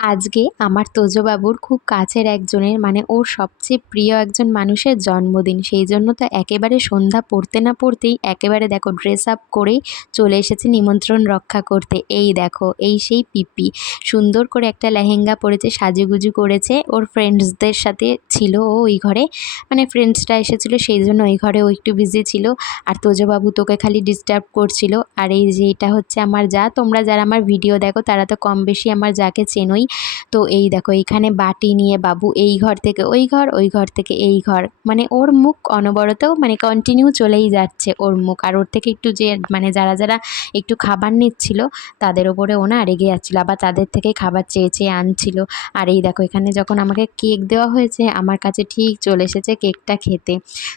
আজকে আমার তোজো বাবুর খুব কাছের একজনের মানে ওর সবচেয়ে প্রিয় একজন মানুষের জন্মদিন। সেই জন্য তো একেবারে সন্ধ্যা পড়তে না পড়তেই একেবারে দেখো ড্রেস আপ করেই চলে এসেছে নিমন্ত্রণ রক্ষা করতে। এই দেখো এই সেই পিপি সুন্দর করে একটা লেহেঙ্গা পরেছে, সাজুগুজু করেছে। ওর ফ্রেন্ডসদের সাথে ছিল ও ওই ঘরে, মানে ফ্রেন্ডসরা এসেছিলো সেই জন্য ওই ঘরে ও একটু বিজি ছিল। আর তোজো বাবু তোকে খালি ডিস্টার্ব করছিল। আর এই যে এটা হচ্ছে আমার যা, তোমরা যারা আমার ভিডিও দেখো তারা তো কম বেশি আমার যাকে চেনোই। তো এই দেখো এইখানে বাটি নিয়ে বাবু এই ঘর থেকে ওই ঘর, ওই ঘর থেকে এই ঘর, মানে ওর মুখ অনবরত মানে কন্টিনিউ চলেই যাচ্ছে ওর মুখ। আর ওর থেকে একটু যে মানে যারা যারা একটু খাবার নিচ্ছিল তাদের ওপরে ও না রেগে যাচ্ছিলো, আবার তাদের থেকেই খাবার চেয়ে চেয়ে আনছিল। আর এই দেখো এখানে যখন আমাকে কেক দেওয়া হয়েছে আমার কাছে ঠিক চলে এসেছে কেকটা খেতে।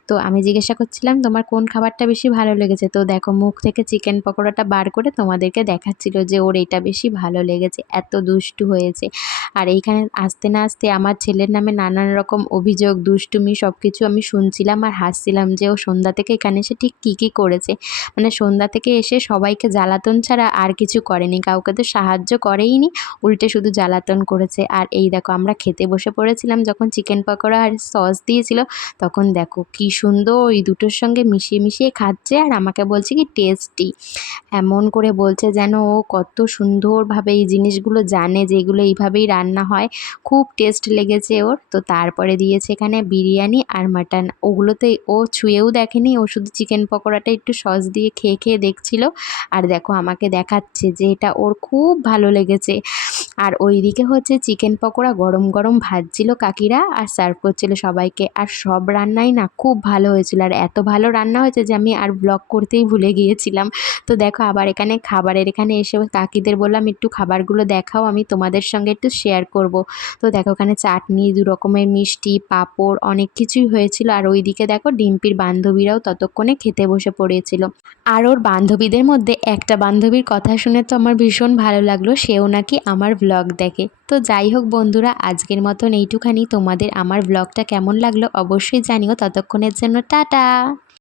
তো আমি জিজ্ঞাসা করছিলাম তোমার কোন খাবারটা বেশি ভালো লেগেছে, তো দেখো মুখ থেকে চিকেন পকোড়াটা বার করে তোমাদেরকে দেখাচ্ছিল যে ওর এটা বেশি ভালো লেগেছে, এত দুষ্টু হয়েছে। আর এইখানে আসতে না আসতে আমার ছেলের নামে নানান রকম অভিযোগ, দুষ্টুমি সব কিছু আমি শুনছিলাম আর হাসছিলাম যে ও সন্ধ্যা থেকে এখানে এসে ঠিক কী কী করেছে। মানে সন্ধ্যা থেকে এসে সবাইকে জ্বালাতন ছাড়া আর কিছু করেনি, কাউকে তো সাহায্য করেইনি, উল্টে শুধু জ্বালাতন করেছে। আর এই দেখো আমরা খেতে বসে পড়েছিলাম, যখন চিকেন পকোড়া আর সস দিয়েছিল তখন দেখো কি সুন্দর ওই দুটোর সঙ্গে মিশিয়ে মিশিয়ে খাচ্ছে আর আমাকে বলছে কি টেস্টি, এমন করে বলছে যেন ও কত সুন্দরভাবে এই জিনিসগুলো জানে যে এগুলো এইভাবেই রান্না হয়। খুব টেস্ট লেগেছে ওর। তো তারপরে দিয়েছে এখানে বিরিয়ানি আর মাটন, ওগুলোতে ও ছুঁয়েও দেখেনি, ও শুধু চিকেন পকোড়াটা একটু সস দিয়ে খেয়ে খেয়ে দেখছিল। আর দেখো আমাকে দেখাচ্ছে যে এটা ওর খুব ভালো লেগেছে। আর ওইদিকে হচ্ছে চিকেন পকোড়া গরম গরম ভাজছিল কাকিরা আর সার্ভ করছিল সবাইকে। আর সব রান্নাই না খুব ভালো হয়েছিল, আর এত ভালো রান্না হয়েছে যে আমি আর ব্লগ করতেই ভুলে গিয়েছিলাম। তো দেখো আবার এখানে খাবারের এখানে এসে কাকিদের বললাম একটু খাবারগুলো দেখাও, আমি তোমাদের সঙ্গে একটু শেয়ার করব। তো দেখো ওখানে চাটনি, দু রকমের মিষ্টি, পাঁপড়, অনেক কিছুই হয়েছিল। আর ওইদিকে দেখো ডিম্পির বান্ধবীরাও ততক্ষণে খেতে বসে পড়েছিল। আর ওর বান্ধবীদের মধ্যে একটা বান্ধবীর কথা শুনে তো আমার ভীষণ ভালো লাগলো, সেও নাকি আমার ব্লগ দেখে। তো যাই হোক বন্ধুরা, আজকের মতন এইটুখানি। তোমাদের আমার ব্লগটা কেমন লাগলো অবশ্যই জানিও। ততক্ষণের জন্য টাটা।